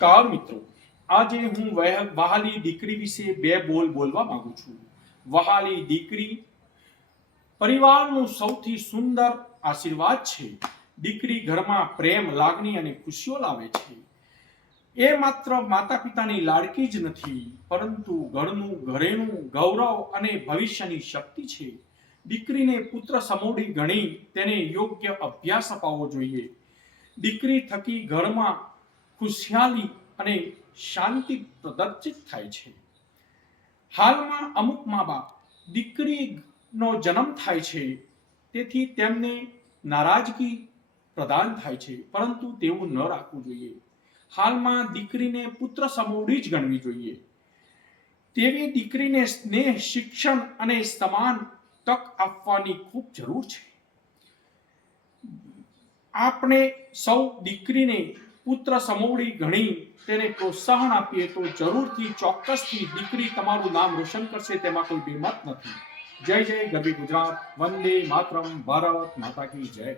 નમસ્કાર મિત્રો, આજે હું વહાલી દીકરી વિશે બે બોલ બોલવા માંગુ છું. વહાલી દીકરી પરિવારનું સૌથી સુંદર આશીર્વાદ છે. દીકરી ઘરમાં પ્રેમ, લાગણી અને ખુશીઓ લાવે છે. એ માત્ર માતા પિતાની લાડકી જ નથી, પરંતુ ઘરનું ઘરેણું ગૌરવ અને ભવિષ્યની શક્તિ છે. દીકરીને પુત્ર સમોડી ગણી તેને યોગ્ય અભ્યાસ અપાવવો જોઈએ. દીકરી થકી ઘરમાં ખુશહાલી અને શાંતિ પ્રદર્શિત થાય છે. હાલમાં અમુક મા બાપ દીકરીનો જન્મ થાય છે તેથી તેમને નારાજગી પ્રદાન થાય છે, પરંતુ તેવું ન રાખવું જોઈએ. હાલમાં દીકરીને પુત્ર સમોડી જ ગણવી જોઈએ. તેવી દીકરીને સ્નેહ, શિક્ષણ અને સમાન તક આપવાની ખૂબ જરૂર છે. આપણે સૌ દીકરીને પુત્ર સમોડી ગણી તેને પ્રોત્સાહન આપીએ તો જરૂરથી ચોક્કસથી દીકરી તમારું નામ રોશન કરશે, તેમાં કોઈ બેમત નથી. જય જય ગરવી ગુજરાત. વંદે માતરમ. ભારત માતા કી જય.